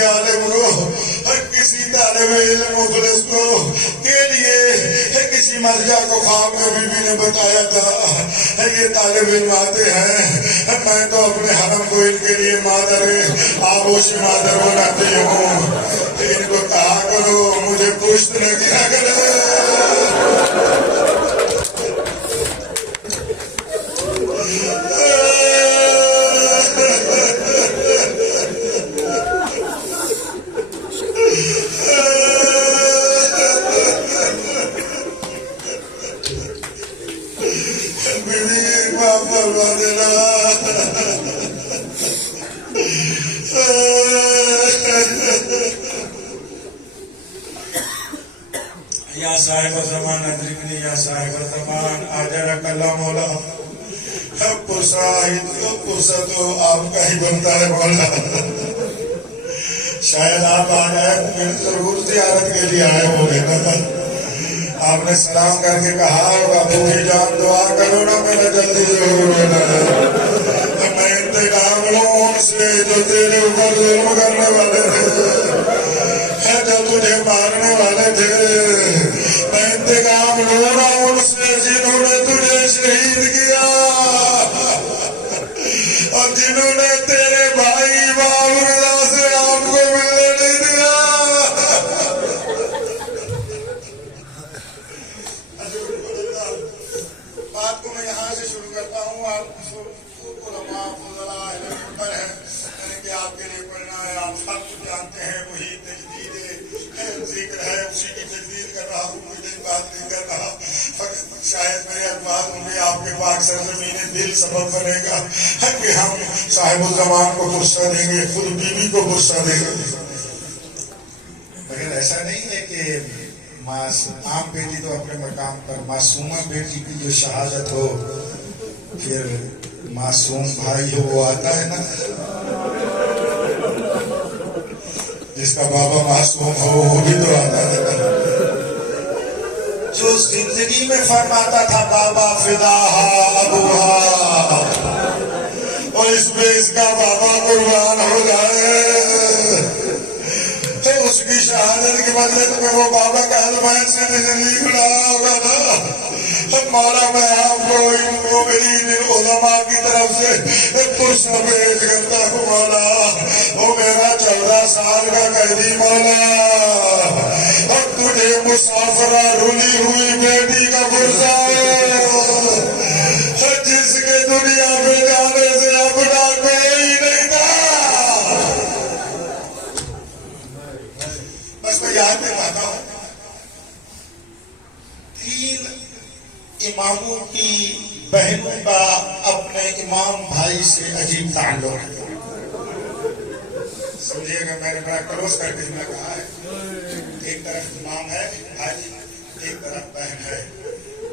خیال کرو ہر کسی طالب علم مخلص کو کے لیے کسی مرجع کو خواب میں بی بی نے بتایا تھا یہ طالب علم آتے ہیں میں تو اپنے حرم کو ان کے لیے مادر آغوش مادر بناتی ہوں ان کو کہا کرو مجھے پشت نہ کیا کرے یا صاحب زمان ادرکنی یا صاحب زمان آجرک اللہ مولا پرسا تو آپ کا ہی بنتا ہے مولا شاید آپ آ گئے پھر ضرور زیارت کے لیے آئے ہو گے آپ نے سلام کر کے کہا ہوگا بھوکی جان دعا کرو نا میرا جلدی ضرور ہونا میں انتقام لوں ان سے جو تیرے اوپر ظلم کرنے والے تھے جو تجھے مارنے والے تھے میں انتقام لوں نا ان سے جنہوں نے تجھے شہید کیا اور جنہوں نے تیرے بھائی امام رضا سے آپ کو ملنے نہیں دیا بات کو میں یہاں سے شروع کرتا ہوں آپ علماء فضلاء علم پر ہے کہ آپ کے لیے پڑھنا ہے آپ سب کچھ جانتے ہیں وہی تجدید ذکر ہے اسی کی تجدید کر رہا ہوں کوئی نئی بات نہیں کر رہا شاید میرے الفاظ میں آپ کے پاک سرزمین دل سبب بنے گا کہ ہم صاحب الزمان کو غصہ دیں گے خود بیوی کو غصہ دیں گے مگر ایسا نہیں ہے کہ عام بیٹی تو اپنے مقام پر معصومہ بیٹی کی جو شہادت ہو پھر معصوم بھائی ہو وہ آتا ہے نا جس کا بابا معصوم ہو وہ بھی تو آتا ہے جو زندگی میں فرماتا تھا بابا فداہا ابوہا اور اس میں اس کا بابا قربان ہو جائے تو اس کی شہادت کی مدد میں وہ بابا کا حلمین سے نجلی کھڑا ہوگا نا مولا میں آپ کو ان مومنین علماء کی طرف سے پرسہ پیش کرتا ہوں مولا وہ میرا 14 سال کا قیدی مولا اور تجھے مسافرہ رولی ہوئی بیٹی کا پرسہ جس کے دنیا میں جانے سے اپنا کوئی نہیں تھا بس میں یاد دلاتا ہوں 3 اماموں کی بہنوں کا اپنے امام بھائی سے عجیب تعلق ہے سمجھیے گا میں نے بڑا کلوز کر کے جملہ کہا ہے ایک طرف امام ہے بھائی ایک طرف بہن ہے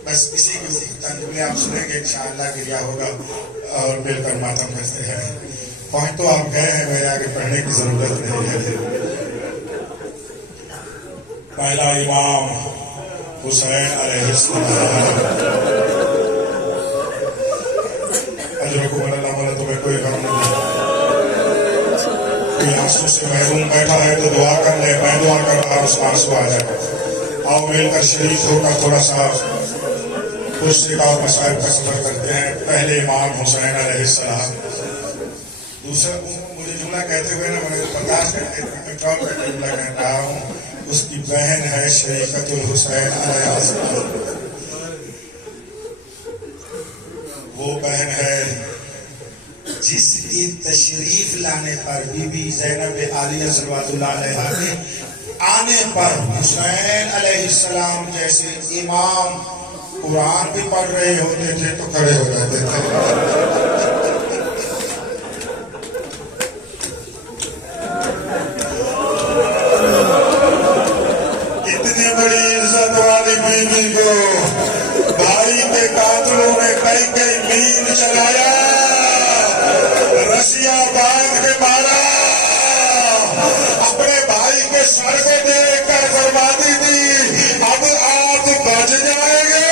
بس اسی کے چند جملے آپ سنیں گے انشاءاللہ گریا ہوگا اور مل کر ماتم کرتے ہیں پوائنٹ تو آپ گئے ہیں میرے آگے پڑھنے کی ضرورت نہیں ہے پہلا امام حسین علیہ السلام اجرکم اللہ مولا تمہیں کوئی غم نہیں کوئی آنسو سے محروم بیٹھا ہے تو دعا کر لے میں دعا کر رہا اس کا آنسو آ جائے آؤ مل کر شریک ہو کر تھوڑا سا کرسی کا اور مسائل کا سفر کرتے ہیں پہلے امام حسین علیہ السلام دوسرا مجھے جملہ کہتے ہوئے نا میں برداشت کر کے کنٹرول کر کے جملہ کہہ رہا ہوں اس کی بہن ہے شریکت الحسین علیہ السلام وہ بہن ہے جس کی تشریف لانے پر بی بی زینب عالیہ صلوات اللہ علیہ کے آنے پر حسین علیہ السلام جیسے امام قرآن بھی پڑھ رہے ہوتے تھے تو کھڑے ہو جاتے تھے اتنی بڑی عزت والی بیوی کو بھائی کے قاتلوں نے کئی میل چلایا رسیاں باندھ کے مارا اپنے بھائی کے سر کو دیکھ کر بربادی دی اب آپ بچ جائیں گے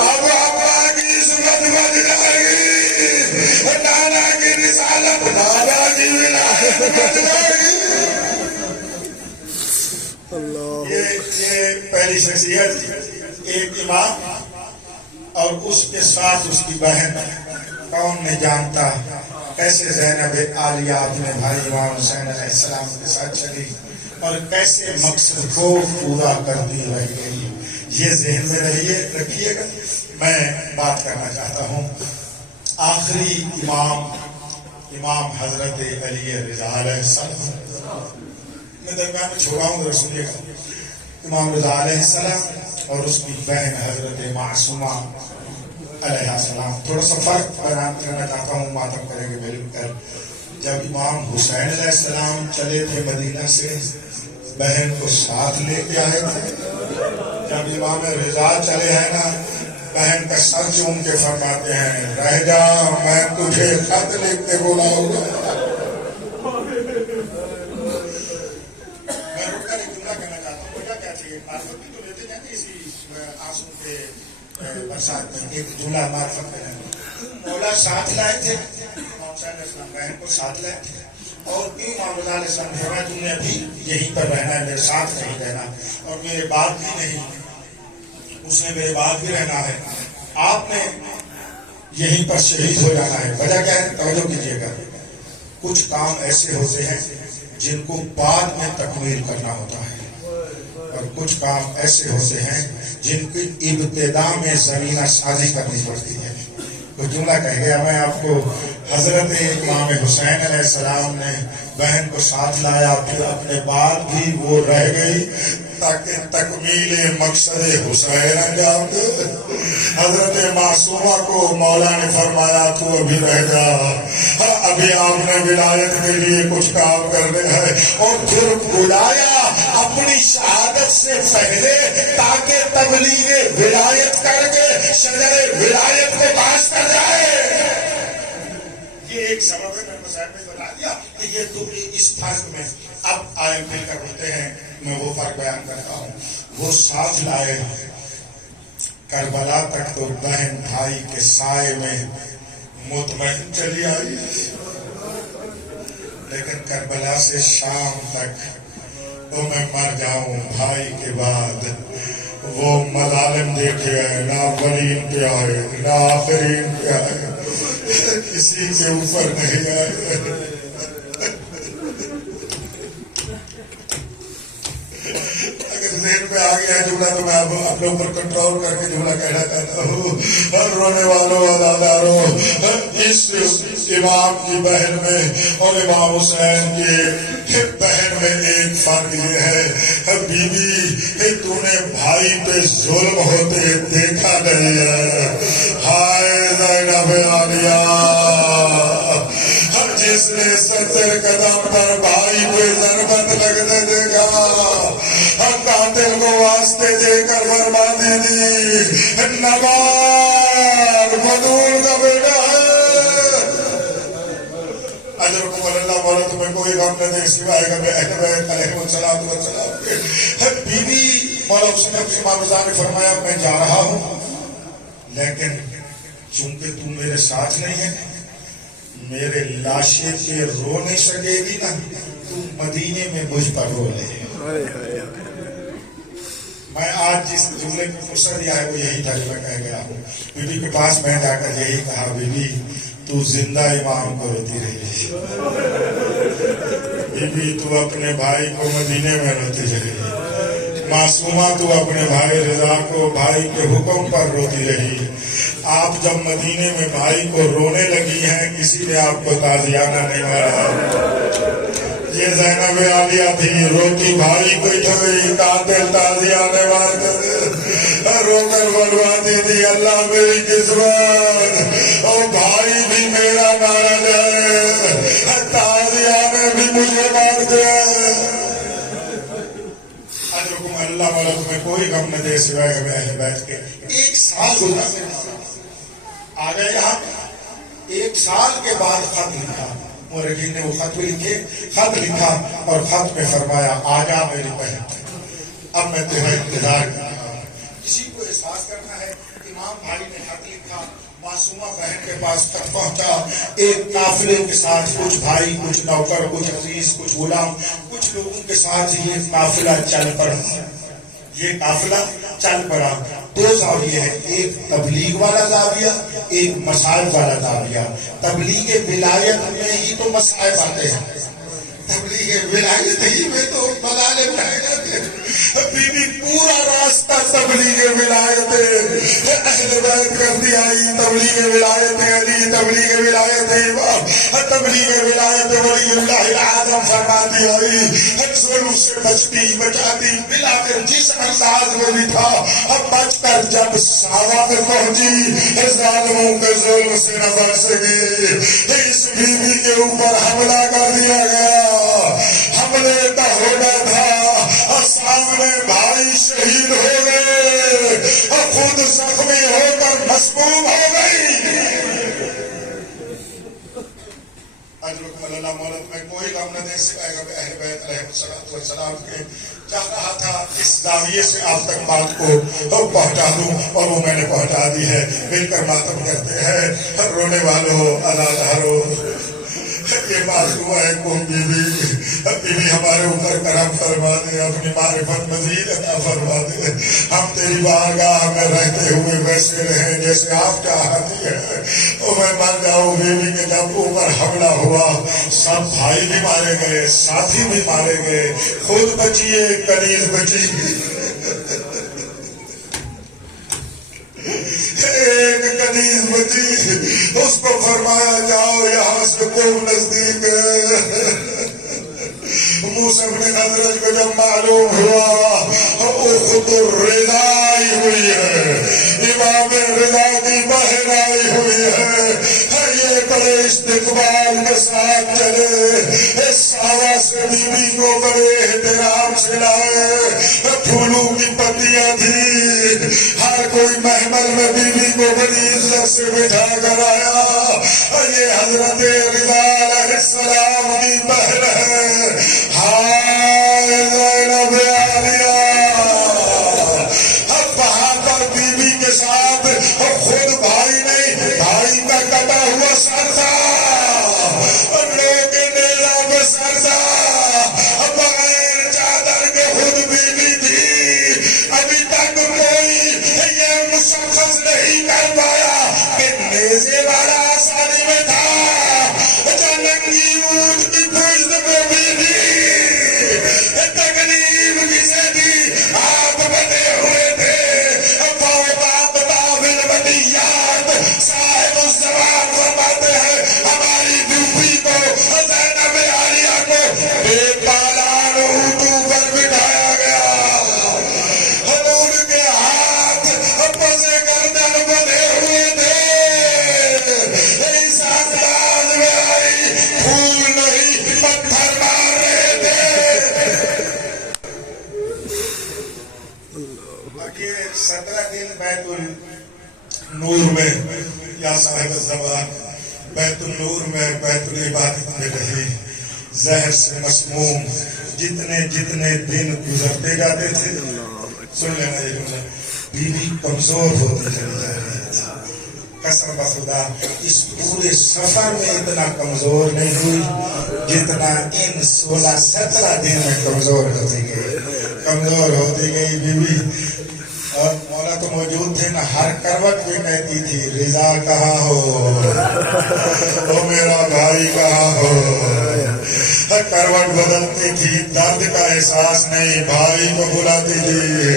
اب ابا کی عزت بچ جائے گی نانا کی رسالت نانا کی ولایت بچ جائے پہلی شخصیت ایک امام اور اس کے ساتھ اس کی بہن. کون نہیں جانتا کیسے زینب عالیہ اپنے بھائی امام حسین علیہ السلام کے ساتھ چلی اور کیسے مقصد کو پورا کرتی رہ گئی. یہ ذہن میں رکھیے گا. میں بات کرنا چاہتا ہوں آخری امام حضرت علی رضا علیہ السلام. میں درمیان میں چھوڑا ہوں ذرا سنیے گا. امام رضا علیہ السلام اور اس کی بہن حضرت معصومہ علیہ السلام. تھوڑا سا فرق بیان کرنا چاہتا ہوں, ماتم کریں گے مل کر. جب امام حسین علیہ السلام چلے تھے مدینہ سے, بہن کو ساتھ لے کے آئے تھے. جب امام رضا چلے ہیں نا, بہن کا سر چوم کے فرماتے ہیں رہ جا, میں تجھے خط لکھ کے بلاؤں گا. میں رک کر ایک جملہ کہنا چاہتا ہوں. بیٹا کیا چاہیے, معرفت بھی تو لیتے جائیں اسی آنسو کے برسات میں. ایک جملہ معرفت کریں. مولا ساتھ لائے تھے امام حسین علیہ السلام, بہن کو ساتھ لائے تھے. اور کیوں امام رضا علیہ السلام فرمایا تم نے ابھی یہیں پر رہنا ہے, میرے ساتھ نہیں رہنا, اور میرے بعد بھی نہیں, اس نے میرے بعد بھی رہنا ہے. آپ نے یہیں پر شہید ہو جانا ہے. وجہ کیا ہے, توجہ کیجیے گا. کچھ کام ایسے ہوتے ہیں جن کو بعد میں تکمیل کرنا ہوتا ہے, اور کچھ کام ایسے ہوتے ہیں جن کی ابتدا میں زمینہ سازی کرنی پڑتی ہے. وہ جملہ کہہ گیا میں آپ کو. حضرت امام حسین علیہ السلام نے بہن کو ساتھ لایا, پھر اپنے بعد بھی وہ رہ گئی تاکہ تکمیل مقصد حسین انجام دے. حضرت معصومہ کو مولا نے فرمایا تو ابھی رہ جا, ابھی آپ نے ولایت کے لیے کچھ کام کرنے ہیں, اور پھر بلایا اپنی شہادت سے پہلے تاکہ تبلیغ ولایت کر کے شجر ولایت کو باز کر جائے. یہ ایک سبب ہے, میں نے صاحب نے بتا دیا کہ یہ تو اس فرق میں اب آئے مل کر ہوتے ہیں. میں وہ فرق بیان کرتا ہوں. وہ ساتھ لائے کربلا تک تو بہن بھائی کے سائے میں مطمئن چلی آئی, لیکن کربلا سے شام تک تو میں مر جاؤں بھائی کے بعد وہ مظالم دیکھے آئے, نہ اولین پہ آئے نہ آخرین پہ آئے, کسی کے اوپر نہیں آئے. اگر ذہن میں آ گیا جملہ تو میں اپنے اوپر کنٹرول کر کے جملہ کہنا چاہتا ہوں. ہر رونے والوں عزاداروں, اس امام کی بہن میں اور امام حسین کی بہن میں ایک فرق یہ ہے, بی بی تو نے بھائی پہ ظلم ہوتے دیکھا نہیں ہے. ہائے زینب عالیہ, جس نے سر قدم پر بھائی پہ ضربت لگنے دیکھا, قاتل کو واسطے دے کر بربادی دی. نوار مدول کا بیٹا ہے. اجر کو اللہ مولا تمہیں کوئی غم نہ دے سوائے گا اہل بیت علیہ السلام کے. بی بی مولا حسین امام رضا نے فرمایا میں جا رہا ہوں, لیکن چونکہ تم میرے ساتھ نہیں ہے, میرے لاشے پہ رو نہیں سکے گی نا, تم مدینے میں مجھ پر رو لے. میں آج جس جملے کو فرصت دیا ہے وہ یہی تھا جو میں کہہ گیا ہوں. بی بی کے پاس میں جا کر یہی کہا, بی بی تو زندہ امام کو روتی رہی, بی بی تو اپنے بھائی کو مدینے میں روتی رہی, معصومہ تو اپنے بھائی رضا کو بھائی کے حکم پر روتی رہی. آپ جب مدینے میں بھائی کو رونے لگی ہیں, کسی نے آپ کو تازیانہ نہیں مارا. یہ زینب عالیہ تھی, روتی بھائی کو تھی, قاتل تازیانہ مارتے رو کر بربادی تھی. اللہ میری قسمت, اور بھائی بھی میرا مارا جائے, تازیانہ بھی مجھے مار دے. اللہ والا تمہیں کوئی غم نہ دے سوائے کہ اہل بیت کے. ایک سال گزرا آ گئے یہاں. ایک سال کے بعد خط لکھا, مورخین نے وہ خط بھی لکھے, خط لکھا اور خط میں فرمایا آ جا میری بہن, اب میں تمہیں انتظار کر رہا ہوں. کسی کو احساس کرنا ہے. امام بھائی نے خط لکھا, معصومہ بہن کے پاس خط پہنچا, ایک قافلے کے ساتھ کچھ بھائی, کچھ نوکر, کچھ عزیز, کچھ غلام, کچھ لوگوں کے ساتھ یہ قافلہ چل پڑا. یہ قافلہ چل پڑا. دو زاویے ہیں، ایک تبلیغ والا زاویہ، ایک مصائب والا زاویہ. تبلیغ ولایت میں ہی تو مصائب آتے ہیں، تبلیغ ولایت ہی میں تو ملالے اٹھائے جاتے ہیں. بی بی پورا راستہ تبلیغ ولایت اہل بیت کرتی آئی، تبلیغ ولایت علی، تبلیغ ولایت امام، تبلیغ ولایت ولی اللہ العظم فرماتی آئی. ظلم سے بچتی بچاتی بلاخر جس انداز میں بھی تھا، اب بچ کر جب ساوا پہ پہنچی، ظالموں کے ظلم سے نہ بچ سکی. اس بی بی کے اوپر حملہ کر دیا گیا. حملے کا ہونا تھا اور سامنے بھائی شہید ہو گئے اور خود زخمی ہو کر مسموم ہو گئی. اجرکم اللہ مولا. میں کوئی غم نہ دے سکے گا کہ اہل بیت علیہ الصلوۃ والسلام کے چاہ رہا تھا اس زاویے سے آپ تک بات کو پہنچا دوں اور وہ میں نے پہنچا دی ہے. مل کر ماتم کرتے ہیں، رونے والوں اللہ لہرو. یہ معصوم ہے کم بی بی ہمارے اوپر کرم فرما دے، اپنی معرفت مزید عطا فرما دے. ہم تیری بارگاہ میں رہتے ہوئے ویسے رہیں جیسے آپ چاہتی ہے. تو میں مان جاؤں بی بی کے جب اوپر حملہ ہوا سب بھائی بھی مارے گئے، ساتھی بھی مارے گئے، خود بچی ایک کنیز بچی، ایک کنیز بچی. اس کو فرمایا جاؤ یہاں سے خوب نزدیک ہے. موسیٰ بن خضرج کو جب معلوم ہوا اخت الرضا آئی ہوئی ہے، امام رضا کی بہن آئی ہوئی ہے، یہ بڑے استقبال کے ساتھ چلے. ساوا سے بی بی کو بڑے احترام سے لائے. پھولوں کی پتیاں تھی، ہر کوئی محمل میں بی بی کو بڑی عزت سے بٹھا کر آیا. یہ حضرت رضا علیہ السلام کی بہن ہے. ہائے زینب عالیہ. اب وہاں پر بی بی کے ساتھ خود بھائی نہیں، بھائی کا کٹا ہوا سر تھا، لوگ نیزہ پہ سر تھا، بغیر چادر کے خود بی بی تھی. ابھی تک کوئی یہ مشخص نہیں کر پایا کہ نیزے والا آسانی میں تھا یا ننگی اونٹ کی پشت پہ بی بی. تکلیف کسے دی؟ آپ بنے ہوئے تھے فوق بابل بدیات. صاحب الزمان فرماتے ہیں ہماری بیوی کو زینب عالیہ کو بے پالان اونٹوں پر بٹھایا گیا. حضور کے ہاتھ پسے گردن بندھے ہوئے تھے. اس انداز میں آئی، پھول نہیں پتھر مار رہے تھے. یہ 17 دن بیت النور میں یا صاحب الزمان بیت النور میں بیت العبادت میں رہی. زہر سے مسموم جتنے جتنے دن گزرتے جاتے تھے، سن لینا یہ جملہ، بی بی کمزور ہوتی چلی جا رہی تھی. قسم بخدا اس پورے سفر میں اتنا کمزور نہیں ہوئی جتنا ان 16-17 دن میں کمزور ہوتی گئی، کمزور ہوتی گئی بی بی. اور مولا تو موجود تھے نا، ہر کروٹ پہ کہتی تھی رضا کہاں ہو، او میرا بھائی کہاں ہو. کروٹ بدلتی تھی، درد کا احساس نہیں، بھائی کو بلاتی تھی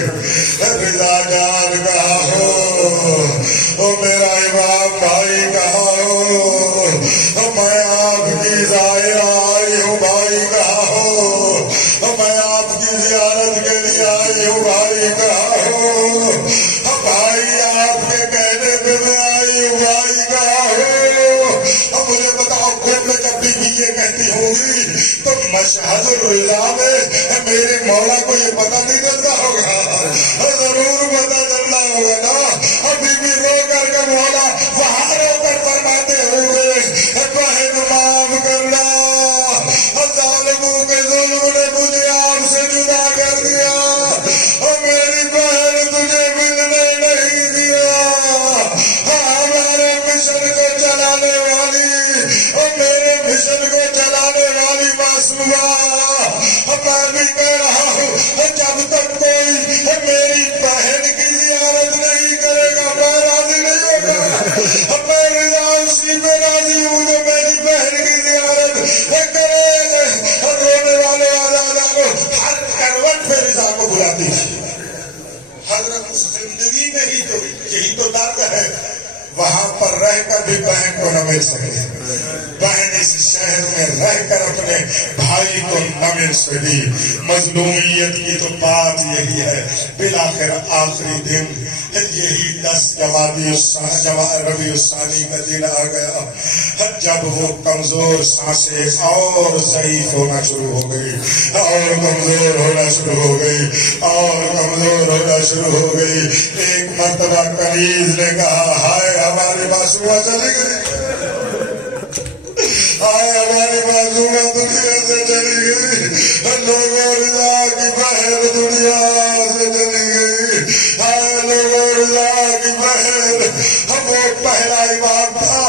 رضا جان کہاں ہو، او میرا امام بھائی کہاں ہو، میں آپ کی زائرہ آئی ہوں بھائی کہاں ہو، میں آپ کی زیارت کے لیے آئی ہوں بھائی کہاں ہو. بھائی آپ کے کہنے پہ میں آئی ہوں بھائی کہاں ہو. اب مجھے بتاؤ خود میں جب بھی یہ کہتی ہوگی تو مشہد الرضا میں میرے مولا کو یہ پتہ نہیں چلتا ہوگا؟ ضرور پتہ چلتا ہوگا نا. ابھی بھی رو کر کے مولا وہاں رو کر فرماتے ہوئے بہن معاف کرنا، ظالموں کے ظلم نے مجھے آپ سے جدا کر دیا، اور میری بہن تجھے ملنے نہیں دیا. ہمارے مشن کو چلانے والی اور میرے مشن کو چلانے والی معصومہ، میں بھی کہہ رہا ہوں جب تک کوئی میں رضا اسی پہ راضی ہوں جو میری بہن کی زیارت کرے. اور رونے والے آزادانوں ہر کروٹ پہ رضا کو بلاتی تھی. حضرت زندگی میں ہی تو یہی تو درد ہے. وہاں پر رہ کر بھی بہن کو نہ مل سکے. بہن اس شہر میں رہ کر اپنے بھائی کو نہ مل سکی. مظلومیت کی تو بات یہی ہے. بالآخر آخری دن یہی 10 ربیع الثانی کا دن آ گیا جب وہ کمزور سانسیں اور ضعیف ہونا شروع ہو گئی اور کمزور ہونا شروع ہو گئی اور کمزور ہونا شروع ہو گئی. ایک مرتبہ کنیز نے کہا ہائے ہماری معصومہ چلی گئی. ہائے ہماری معصومہ دنیا سے چلی گئی. لوگوں رضا کی بہن دنیا سے چلی گئی. ہائے لوگوں رضا کی بہن. وہ پہلا امام تھا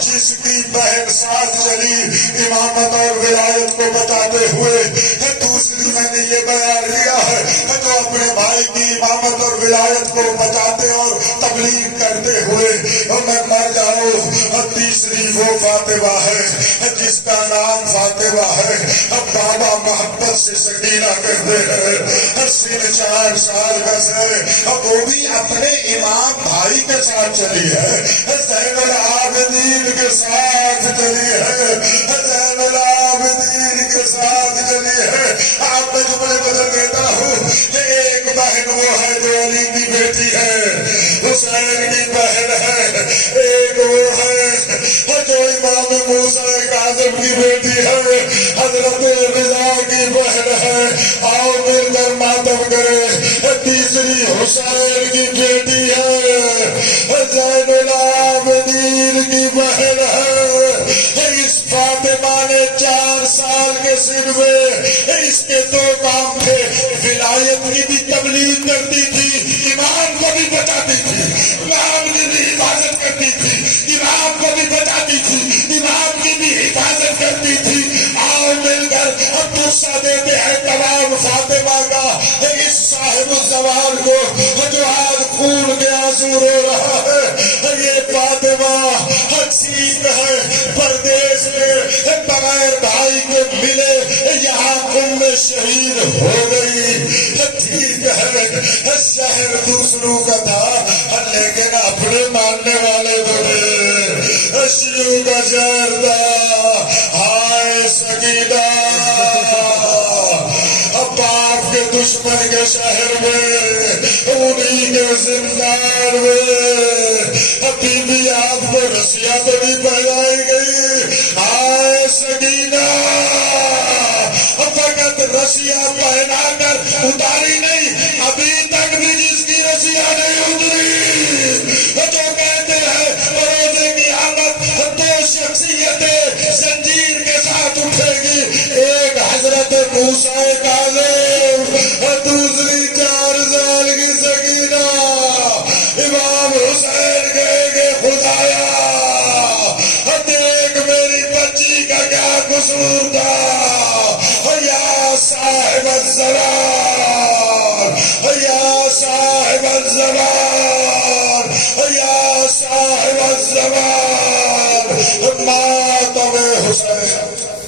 جس کی بہن ساتھ چلی امامت اور ولایت کو بچاتے ہوئے. دوسری میں نے یہ بیان لیا ہے جو اپنے بھائی کی امامت اور ولایت کو بچاتے اور تبلیغ کرتے ہوئے میں مر جاؤں. تیسری وہ فاطمہ ہے جس کا نام فاطمہ ہے. اب بابا محبت سے سکینہ کہتے ہیں. سن 4 سال کا ہے. اب وہ بھی اپنے امام بھائی کے ساتھ چلی ہے. زین العابدین کے ساتھ چلی ہے. زین العابدین کے ساتھ چلی ہے. آپ میں جملے بدل دیتا ہوں. ایک بہن وہ ہے جو علی کی بیٹی ہے, حسین کی بہن ہے. ایک وہ ہے جو امام موسیٰ کاظم کی بیٹی ہے, حضرت رضا کی بہن ہے. آؤ مل کر ماتم کرے. تیسری حسین کی بیٹی ہے, زین العابدین کی بہن ہے. اس فاطمہ نے 4 سال کے سن میں اس کے 2 کام تھے. ولایت کی بھی تبلیغ کرتی تھی, امام کو بھی بتاتی تھی. امام کی بھی حفاظت کرتی تھی, امام کو بھی بتاتی تھی, امام کی بھی حفاظت کرتی تھی. آؤ مل کر اب غصہ دیتے ہیں تمام فاطمہ کا اس صاحب الزمان کو جو آج خون کے آنسو رو رہا ہے. یہ فاطمہ حسین ہے, پردیس میں بغیر بھائی کے ملے یہاں قم شہید ہو گئی. ٹھیک ہے شہر دوسروں کا تھا لیکن اپنے ماننے والے تو تھے. شیعوں کا شہر تھا. ہائے سکینہ باپ کے دشمن کے شہر میں انہی کے زندان میں بی بی آپ کو رسیاں تو نہیں پہنائی گئی. ہائے سکینہ فقط رسیاں پہنا کر اتاری نہیں, ابھی تک بھی جس کی رسیاں نہیں اتری جو کہتے ہیں روزے کی آمد 2 شخصیتیں زنجیر کے ساتھ اٹھے گی. ایک حضرت موسیٰ کاظم, دوسری 4 سال کی سکینہ. امام حسین کہے گے خدایا دیکھ میری بچی کا کیا قصور تھا. یا صاحب الزمان, یا صاحب الزمان, یا صاحب الزمان. ماتم حسین.